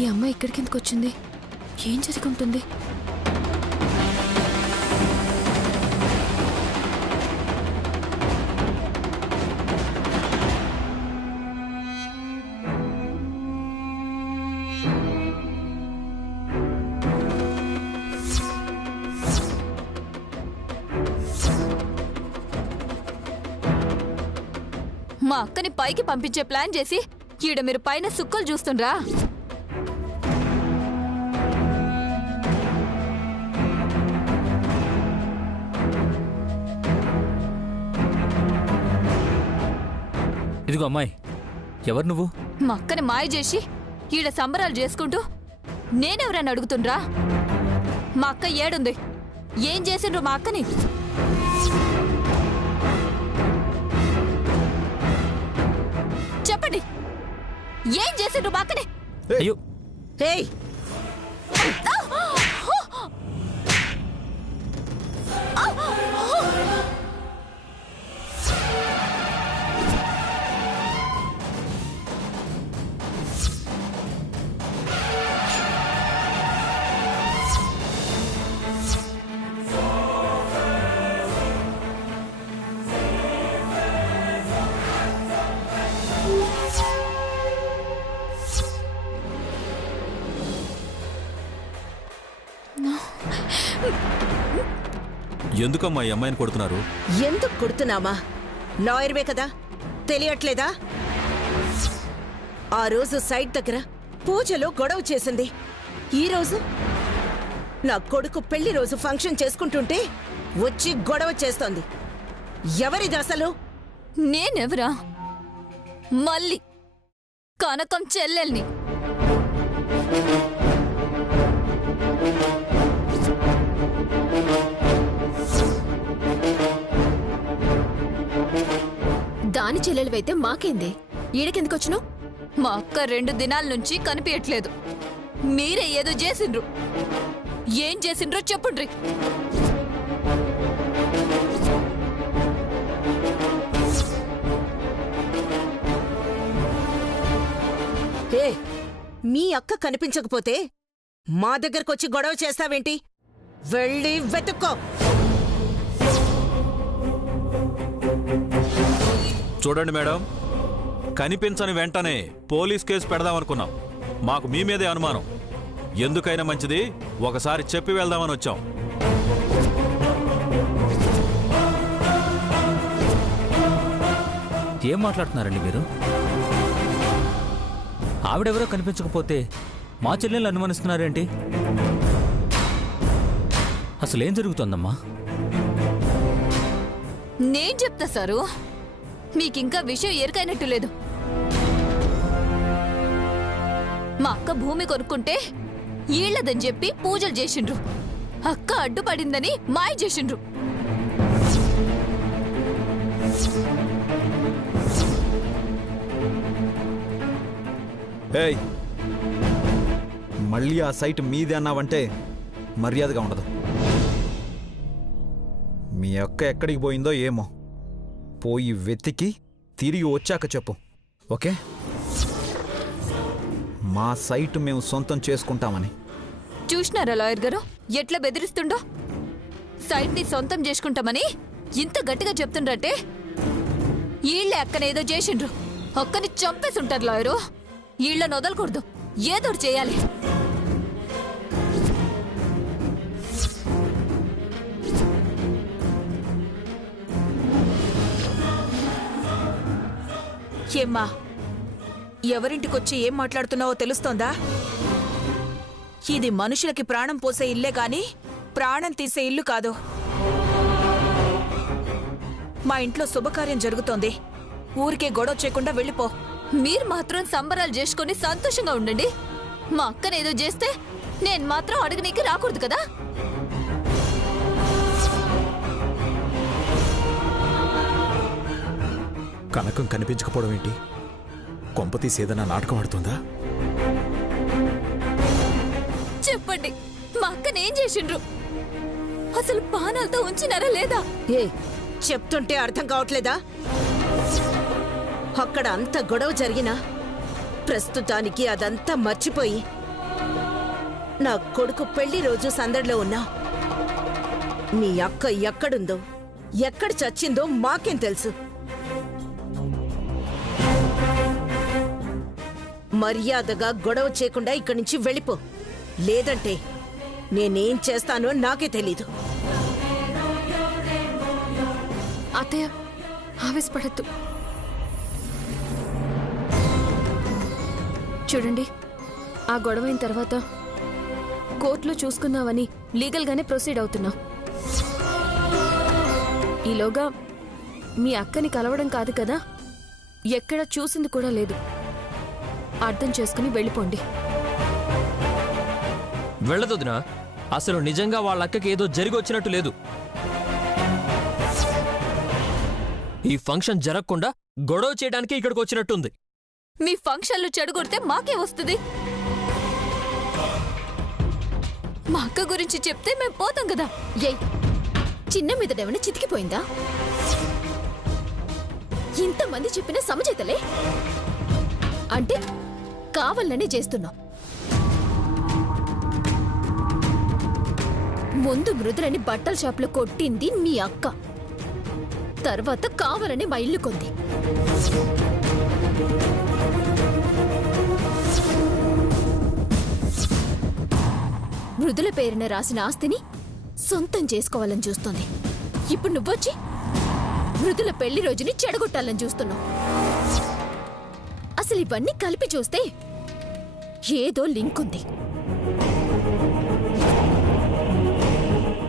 ఈ అమ్మాయి ఇక్కడికి ఎందుకు వచ్చింది? ఏం జరుగుతుంది? మా అక్కని పైకి పంపించే ప్లాన్ చేసి ఈడ మీరు పైన సుక్కలు చూస్తుండ్రా? ఇదిగో అమ్మాయి, ఎవరు నువ్వు? మా అక్కని మాయ చేసి ఈడ సంబరాలు చేసుకుంటూ నేనెవరని అడుగుతుండ్రా? మా అక్క ఏడుంది? ఏం చేసిండ్రు మా అక్కని? చెప్పండి, ఏం చేసిండ్రు మా అక్కని? అయ్యో ఎందుకమ్మా ఈ అమ్మాయిని కొడుతున్నారు? ఎందుకు కొడుతున్నామా? లాయర్వే కదా, తెలియట్లేదా? ఆ రోజు సైట్ దగ్గర పూజలో గొడవ చేసింది. ఈ రోజు నా కొడుకు పెళ్లి రోజు ఫంక్షన్ చేసుకుంటుంటే వచ్చి గొడవ చేస్తోంది. ఎవరిది అసలు? నేనెవరా? మళ్ళీ కనకం చెల్లెల్ని. దాని చెల్లెలివైతే మాకేంది? ఈడకెందుకొచ్చినావు? మా అక్క 2 దినాల నుంచి కనిపించట్లేదు. మీరే ఏదో చేసిండ్రు. ఏం చేసిండ్రో చెప్పుండ్రి. ఏ, మీ అక్క కనిపించకపోతే మా దగ్గరకొచ్చి గొడవ చేస్తావేంటి? వెళ్ళి వెతుక్కో. చూడండి మేడం, కనిపించని వెంటనే పోలీస్ కేసు పెడదామనుకున్నాం. మాకు మీ మీదే అనుమానం. ఎందుకైనా మంచిది ఒకసారి చెప్పి వెళ్దామని వచ్చాం. ఏం మాట్లాడుతున్నారండి మీరు? ఆవిడెవరో కనిపించకపోతే మా చెల్లెళ్ళు అనుమానిస్తున్నారేంటి? అసలేం జరుగుతోందమ్మా? నేను చెప్తా సారు, మీకింకా విషయం ఎరుకైనట్టు లేదు. మా అక్క భూమి కొనుక్కుంటే ఈళ్లదని చెప్పి పూజలు చేసిండ్రు. అక్క అడ్డుపడిందని మాయ చేసిండ్రు. ఏయ్, మళ్ళీ ఆ సైట్ మీదే అన్నావంటే మర్యాదగా ఉండదు. మీ అక్క ఎక్కడికి పోయిందో ఏమో, పోయి వెతికి తిరిగి వచ్చాక చెప్పు, ఓకే? మా సైట్ మేము సొంతం చేసుకుంటామని. చూసినారా లాయర్ గారు ఎట్లా బెదిరిస్తుండో? సైట్ ని సొంతం చేసుకుంటామని ఇంత గట్టిగా చెప్తుండ్రంటే ఈళ్లే అక్కనేదో చేసిండ్రు. అక్కని చంపేసుంటారు లాయరు. ఈళ్లను వదలకూడదు, ఏదో చేయాలి. ఏమ్మా ఎవరింటికొచ్చి ఏం మాట్లాడుతున్నావో తెలుస్తోందా? ఇది మనుషులకి ప్రాణం పోసే ఇల్లే గాని ప్రాణం తీసే ఇల్లు కాదు. మా ఇంట్లో శుభకార్యం జరుగుతోంది. ఊరికే గొడవ చేయకుండా వెళ్ళిపో. మీరు మాత్రం సంబరాలు చేసుకుని సంతోషంగా ఉండండి. మా అక్కనేదో చేస్తే నేను మాత్రం అడగనీకి రాకూడదు కదా. కనకం కనిపించకపోవడం ఏంటి? కొంపతీసి ఏదైనా నాటకం ఆడుతుందా? చెప్పండి, మా అక్కనేం చేసిండ్రు? అసలు పానాలతో ఉంచినారా లేదా? ఏ చెప్తుంటే అర్థం కావట్లేదా? అక్కడ అంత గొడవ జరిగినా ప్రస్తుతానికి అదంతా మర్చిపోయి నా కొడుకు పెళ్లి రోజు సందడిలో ఉన్నా. నీ అక్క ఎక్కడుందో ఎక్కడ చచ్చిందో మాకేం తెలుసు. మర్యాదగా గొడవ చేయకుండా ఇక్కడి నుంచి వెళ్ళిపో. లేదంటే నేనేం చేస్తానో నాకే తెలీదు. అత్తయ్య ఆవేశపడద్దు. చూడండి, ఆ గొడవైన తర్వాత కోర్టులో చూసుకుందామని లీగల్గానే ప్రొసీడ్ అవుతున్నాం. ఈలోగా మీ అక్కని కలవడం కాదు కదా, ఎక్కడ చూసింది కూడా లేదు. అర్థం చేసుకుని వెళ్ళిపోండి. వెళ్ళదొదినా, అసలు నిజంగా వాళ్ళ అక్కకి ఏదో జరిగి వచ్చినట్టు లేదు. ఈ ఫంక్షన్ జరగకుండా గొడవ చేయడానికి ఇక్కడికి వచ్చినట్టుంది. మీ ఫంక్షన్లు చెడగొడితే మాకే వస్తుంది. మా అక్క గురించి చెప్తే మేము పోతాం కదా. ఏయ్, చిన్న మీదనేమైనా చితికిపోయిందా? ఇంతమంది చెప్పిన సమచేతలే అంటే కావాలనే చేస్తున్నాం. ముందు మృదులని బట్టల షాప్లో కొట్టింది మీ అక్క, తర్వాత కావాలని మా ఇల్లు కొంది. మృదుల పేరున రాసిన ఆస్తిని సొంతం చేసుకోవాలని చూస్తోంది. ఇప్పుడు నువ్వొచ్చి మృదుల పెళ్లి రోజుని చెడగొట్టాలని చూస్తున్నావు. అసలు ఇవన్నీ కలిపి చూస్తే ఏదో లింక్ ఉంది.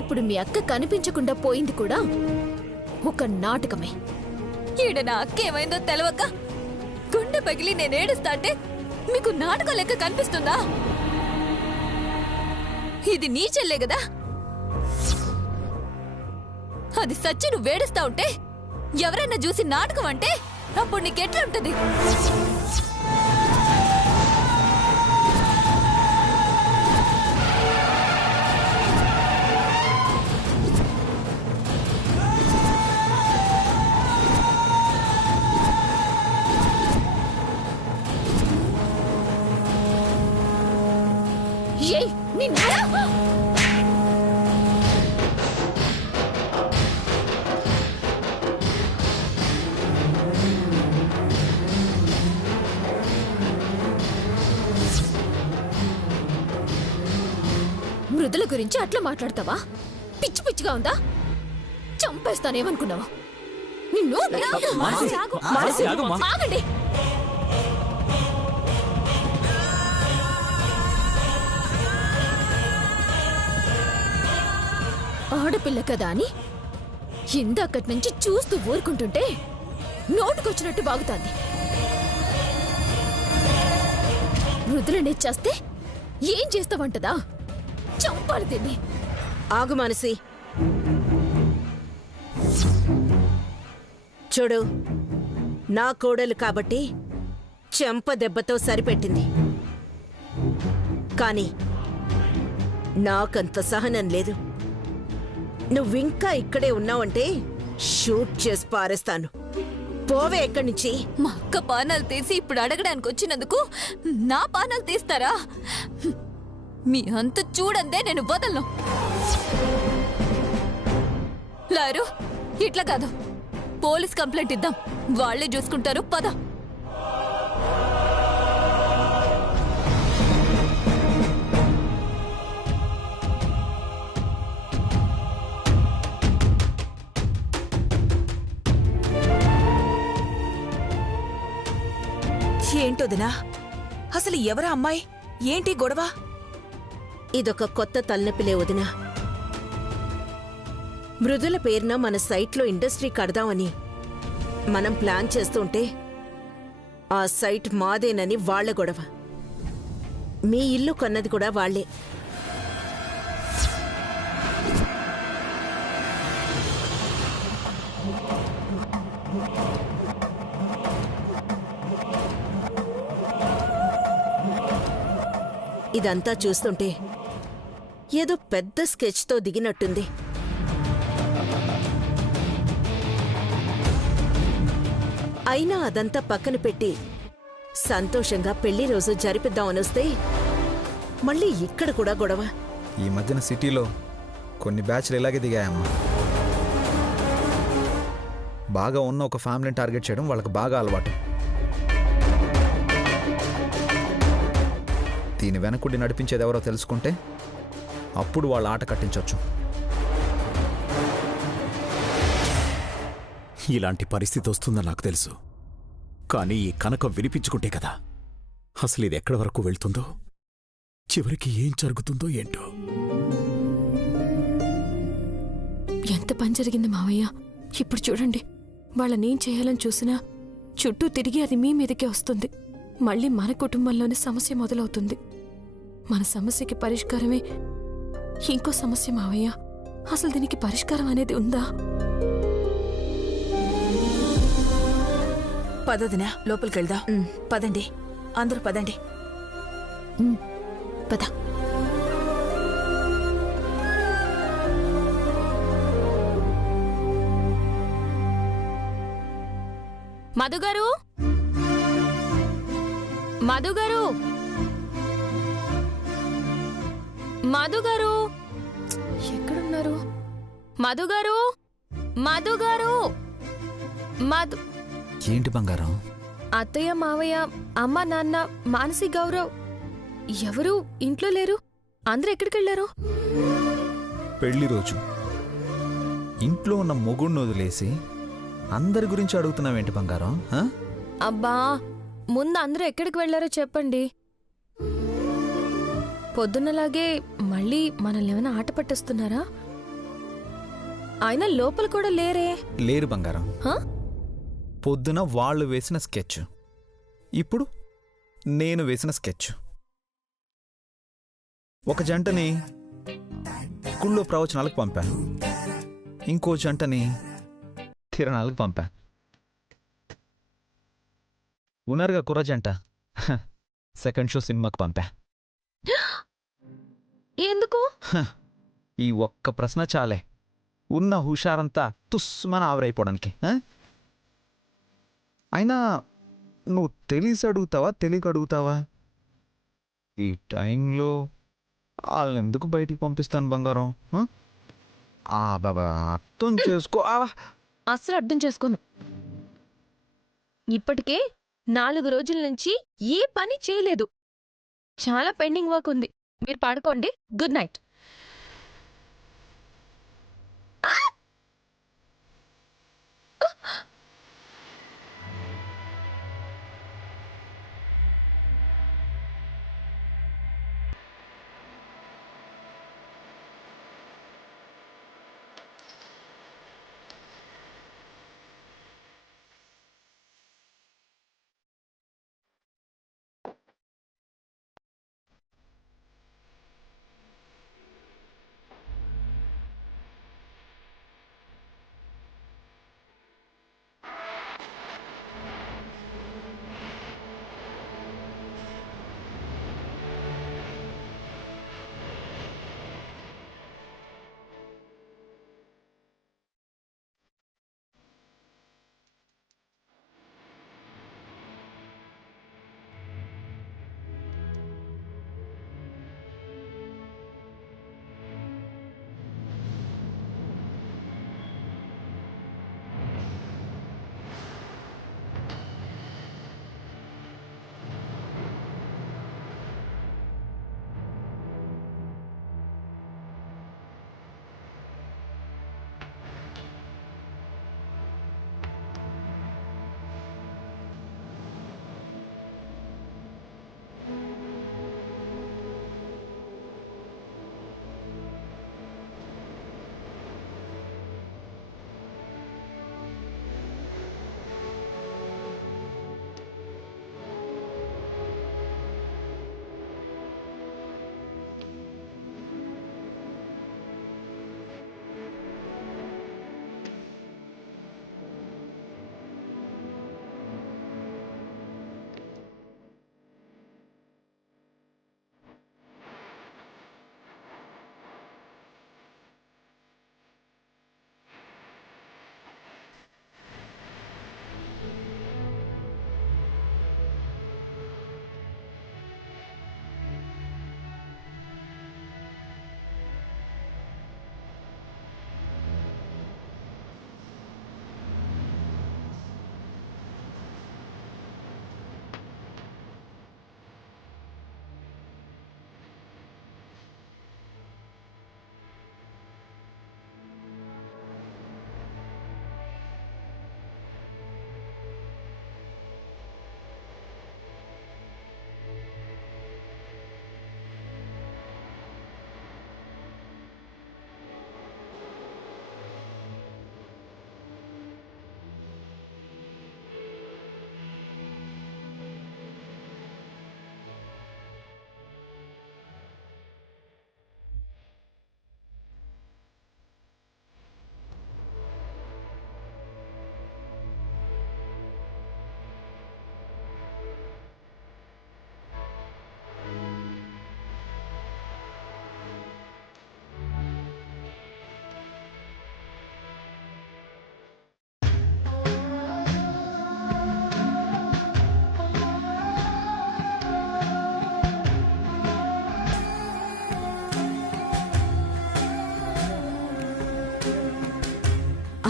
ఇప్పుడు మీ అక్క కనిపించకుండా పోయింది కూడా ఒక నాటకమే. ఈడ నా అక్క ఏమైందో తెలవక గుండె పగిలి నేను ఏడుస్తాంటే మీకు నాటకం లెక్క కనిపిస్తుందా? ఇది నీ చెల్లే కదా. అది సచ్చి నువ్వు వేడుస్తా ఉంటే ఎవరైనా చూసి నాటకం అంటే అప్పుడు నీకెట్లా ఉంటది? ఏయ్, నిన్ను మృదుల గురించి అట్లా మాట్లాడతావా? పిచ్చి పిచ్చిగా ఉందా? చంపేస్తానేమనుకున్నావా నిన్ను? ఆగండి. ఆడపిల్ల కదా అని ఇందాకటి నుంచి చూస్తూ ఊరుకుంటుంటే నోటుకొచ్చినట్టు బాగుతాంది. మృదులనే చేస్తే ఏం చేస్తావంటదా? చంపాలి తిని. ఆగు మనసి. చూడు, నా కోడలు కాబట్టి చెంప దెబ్బతో సరిపెట్టింది. కానీ నాకంత సహనం లేదు. నువ్వింకా ఇక్కడే ఉన్నావంటే షూట్ చేసి పారేస్తాను. పోవే ఎక్కడి నుంచి. మా అక్క పానాలు తీసి ఇప్పుడు అడగడానికి వచ్చినందుకు నా పానాలు తీస్తారా? మీ అంత చూడందే నేను వదలను. లారు, ఇట్లా కాదు, పోలీస్ కంప్లైంట్ ఇద్దాం. వాళ్లే చూసుకుంటారు. పద. ఏంటోదినా అసలు ఎవరా అమ్మాయి? ఏంటి గొడవ? ఇదొక కొత్త తలనొప్పిలే వదినా. మృదుల పేరున మన సైట్లో ఇండస్ట్రీ కడదామని మనం ప్లాన్ చేస్తుంటే ఆ సైట్ మాదేనని వాళ్ల గొడవ. మీ ఇల్లు కొన్నది కూడా వాళ్లే. ఇదంతా చూస్తుంటే ఏదో పెద్ద స్కెచ్తో దిగినట్టుంది. అయినా అదంతా పక్కన పెట్టి సంతోషంగా పెళ్లి రోజు జరిపిద్దామనొస్తే మళ్ళీ ఇక్కడ కూడా గొడవ. ఈ మధ్యన సిటీలో కొన్ని బ్యాచ్లు ఇలాగే దిగాయమ్మా. బాగా ఉన్న ఒక ఫ్యామిలీని టార్గెట్ చేయడం వాళ్ళకి బాగా అలవాటు. దీని వెనకుడి నడిపించేది ఎవరో తెలుసుకుంటే అప్పుడు వాళ్ళ ఆట కట్టించవచ్చు. ఇలాంటి పరిస్థితి వస్తుందని నాకు తెలుసు. కానీ ఈ కనకం వినిపించుకుంటే కదా అసలు ఇది ఎక్కడి వరకు వెళ్తుందో, చివరికి ఏం జరుగుతుందో ఏంటో. ఎంత పని జరిగింది మావయ్య. ఇప్పుడు చూడండి, వాళ్ళనేం చేయాలని చూసినా చుట్టూ తిరిగి అది మీ మీదకే వస్తుంది. మళ్ళీ మన కుటుంబంలోనే సమస్య మొదలవుతుంది. మన సమస్యకి పరిష్కారమే ఇంకో సమస్య మావయ్య. అసలు దీనికి పరిష్కారం అనేది ఉందా? పదదినా లోపలికెళ్దాం. పదండి, అందరూ పదండి. పద. మధుగారు, మధుగారు, మధుగారు, ఎక్కడున్నారు? మధుగారు, మధుగారు, మధు. ఏంటి బంగారం? అత్తయ్య, మావయ్య, అమ్మ, నాన్న, మానసి, గౌరవ్ ఎవరు ఇంట్లో లేరు. అందరూ ఎక్కడికెళ్లారు? పెళ్లి రోజు ఇంట్లో ఉన్న మొగుడిని వదిలేసి అందరి గురించి అడుగుతున్నావేంటి బంగారం? అబ్బా, ముందు అందరూ ఎక్కడికి వెళ్లారో చెప్పండి. పొద్దున్నలాగే మళ్ళీ మనల్ని ఏమైనా ఆట పట్టిస్తున్నారా? ఆయన లోపల కూడా లేరే. లేరు బంగారం. పొద్దున వాళ్ళు వేసిన స్కెచ్, ఇప్పుడు నేను వేసిన స్కెచ్. ఒక జంటని స్కూల్లో ప్రవచనాలకు పంపాను, ఇంకో జంటని తిరణాలకు పంపాను. ఉన్నారుగా కుర్ర జంట, సెకండ్ షో సినిమాకి పంపా. ఎందుకు? ఈ ఒక్క ప్రశ్న చాలే ఉన్న హుషారంతా తుస్మని ఆవిరైపోవడానికి. అయినా నువ్వు తెలిసి అడుగుతావా, తెలియక అడుగుతావా? ఈ టైంలో వాళ్ళని ఎందుకు బయటికి పంపిస్తాను బంగారం? బాబా, అర్థం చేసుకో. అస్సలు అర్థం చేసుకోను. ఇప్పటికే 4 రోజుల నుంచి ఏ పని చేయలేదు. చాలా పెండింగ్ వర్క్ ఉంది. మీరు పడుకోండి. Good night.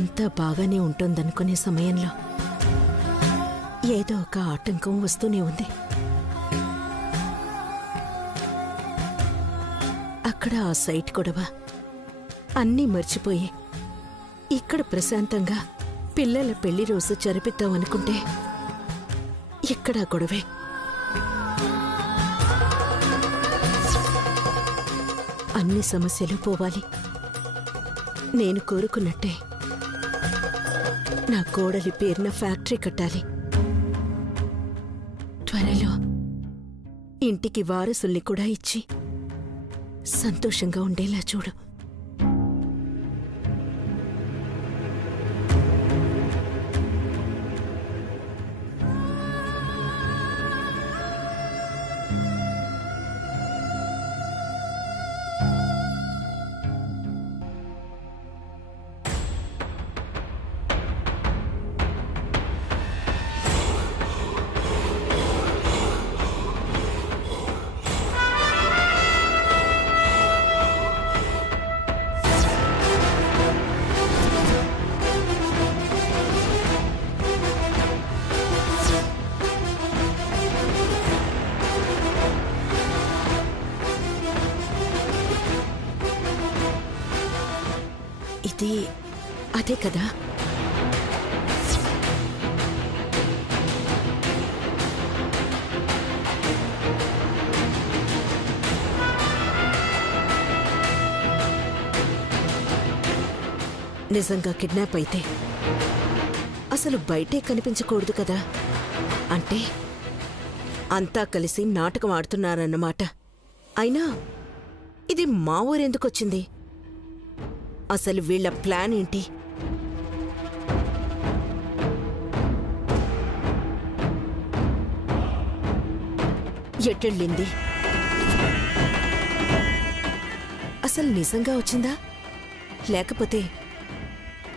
అంతా బాగానే ఉంటుందనుకునే సమయంలో ఏదో ఒక ఆటంకం వస్తూనే ఉంది. అక్కడ ఆ సైట్ గొడవ, అన్నీ మర్చిపోయి ఇక్కడ ప్రశాంతంగా పిల్లల పెళ్లి రోజు జరిపిద్దామనుకుంటే ఇక్కడ గొడవే. అన్ని సమస్యలు పోవాలి. నేను కోరుకున్నట్టే నా కోడలి పేరున ఫ్యాక్టరీ కట్టాలి. త్వరలో ఇంటికి వారసుల్ని కూడా ఇచ్చి సంతోషంగా ఉండేలా చూడు. ఇది అదే కదా? నిజంగా కిడ్నాప్ అయితే అసలు బయటే కనిపించకూడదు కదా. అంటే అంతా కలిసి నాటకం ఆడుతున్నారన్నమాట. అయినా ఇది మా ఊరెందుకొచ్చింది? అసలు వీళ్ళ ప్లాన్ ఏంటి? ఎటెళ్ళింది? అసలు నిజంగా వచ్చిందా, లేకపోతే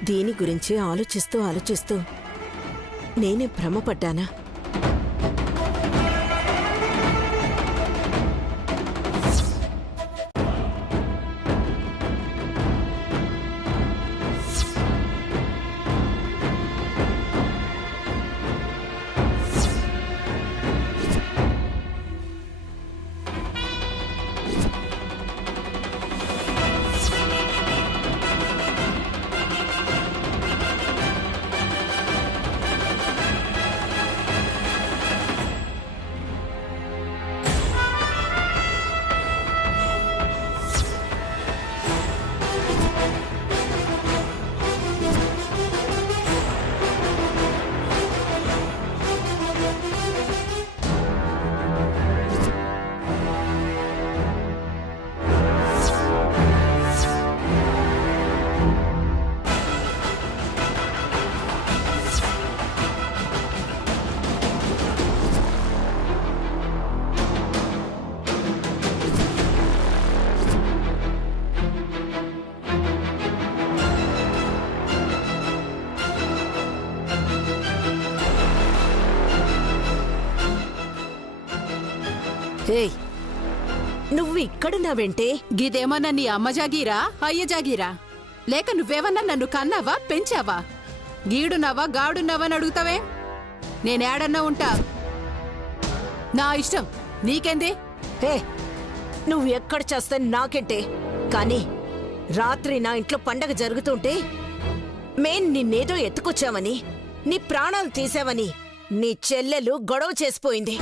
దీని గురించి ఆలోచిస్తూ నేనే భ్రమపడ్డానా? ఏయ్, నువ్వు ఇక్కడున్నావేంటే? గిదేమన్నా నీ అమ్మ జాగీరా, అయ్య జాగీరా? లేక నువ్వేమన్నా నన్ను కన్నావా, పెంచావా? గీడున్నావా, గాడున్నావా అని అడుగుతావే? నేనేడన్నా ఉంటా, నా ఇష్టం, నీకేంది? హే, నువ్వు ఎక్కడ చేస్తే నాకేంటే? కానీ రాత్రి నా ఇంట్లో పండగ జరుగుతుంటే మేం నిన్నేదో ఎత్తుకొచ్చావని, నీ ప్రాణాలు తీసావని నీ చెల్లెలు గొడవ చేసిపోయింది.